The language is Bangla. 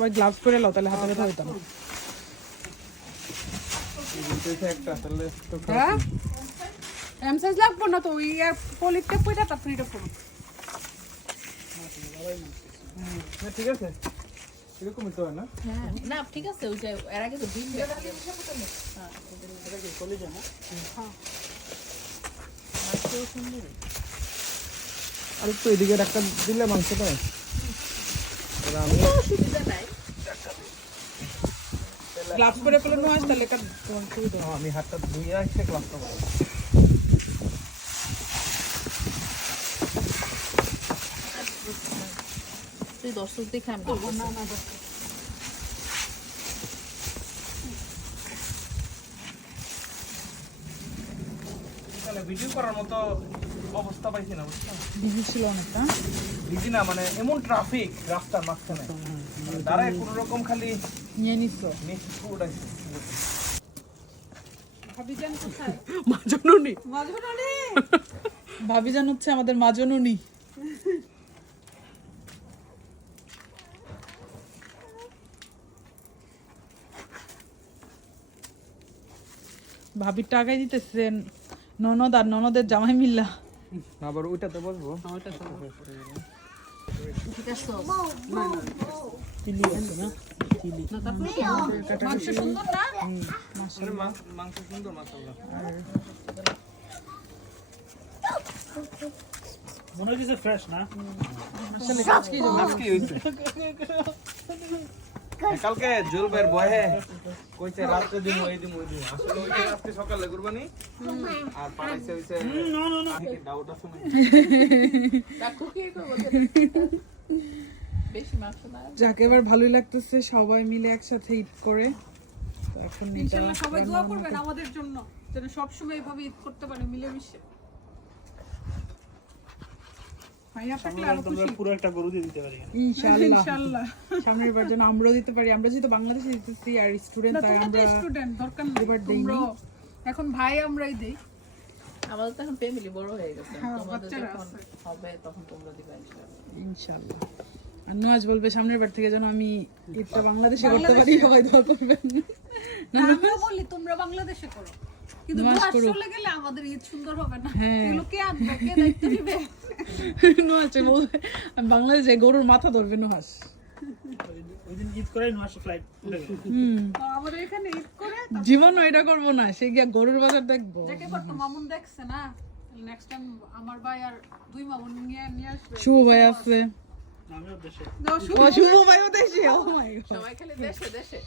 সবাই গ্লাভস পরে লাও তাহলে হাতে ব্যথা হইতো না। একটা তো হ্যাঁ? এম সাইজ লাগবো না তো ওই পলিটটা পয়টা করো হ্যাঁ, ঠিক আছে। এরকমই তো না? হ্যাঁ না ঠিক আছে এর আগে তো ডিম আর একটু এদিকে একটা দিলে মাংসটা আমি সুবিধা নাই। গ্লাভস পরে ফেলে নয় তাহলে এটা হ্যাঁ, আমি হাতটা ধুয়ে আসছে গ্লাভসটা পরে তুই দর্শক দেখে আমি না না তাহলে ভিডিও করার মতো অবস্থা পাইছি না বুঝছ? বিজি ছিল অনেকটা। বিজি না মানে এমন ট্রাফিক রাস্তার মাঝখানে। মানে দাঁড়ায় কোনো রকম খালি নিয়ে নিচ্ছ নিচ উঠাইছে। মাজনুনি ভাবি জান হচ্ছে আমাদের মাজনুনি ভাবির টাকাই দিতেছেন। ননদ আর ননদের জামাই মিল্লা। আবার ওইটাতে বসবো? না মানে হচ্ছে ফ্রেশ না? আজকে হ্যাঁ, কালকে জুলবের বহে কইছে রাতে দিমু এই দিমু ওই দিমু। আসলে আজকে সকালে কুরবানি। আর হইছে ডাউট আছে না কি বেশি না। যাকে এবার ভালোই লাগতেছে সবাই মিলে একসাথে ঈদ করে। তো এখন ইনশাআল্লাহ সবাই দোয়া করবেন আমাদের জন্য যেন সবসময় এভাবে ঈদ করতে পারে মিলেমিশে। ভাইয়া থাকলে আরও খুশি। পুরো একটা গরু দিয়ে দিতে পারি ইনশাআল্লাহ ইনশাআল্লাহ সামনের বার যেন আমরাও দিতে পারি। আমরা যেহেতু বাংলাদেশে দিতেছি আর স্টুডেন্ট তাই আমরা স্টুডেন্ট দরকার নেই। তোমরা এখন ভাই আমরাই দেই। আমাদের তো এখন ফ্যামিলি বড় হয়ে গেছে। হ্যাঁ, তোমাদের যখন হবে তখন তোমরা দিবা ইনশাআল্লাহ ইনশাআল্লাহ আর নওয়াজ বলবে সামনের বার থেকে যেন আমি ঈদটা বাংলাদেশে করতে পারি সবাই দোয়া করবেন। বলি তোমরা বাংলাদেশে করো। কিন্তু চলে গেলে আমাদের ঈদ সুন্দর হবে না। হ্যাঁ। কে আনবে কে দায়িত্ব নিবে? নওয়াজ বলবে বাংলাদেশে গরুর মাথা ধরবে নহাস ওই দিন ঈদ করে ফ্লাইট হুম। তো আমাদের এখানে ঈদ করে জীবনও এটা করব না সে গিয়া গরুর বাজার দেখব। মামুন দেখছে না। নেক্সট টাইম আমার ভাই আর দুই মামুন নিয়ে নিয়ে আসবে। শুভ ভাই আছে No, o Juvo vai o deixar. Oh my God. Não é que ele deixa, deixei.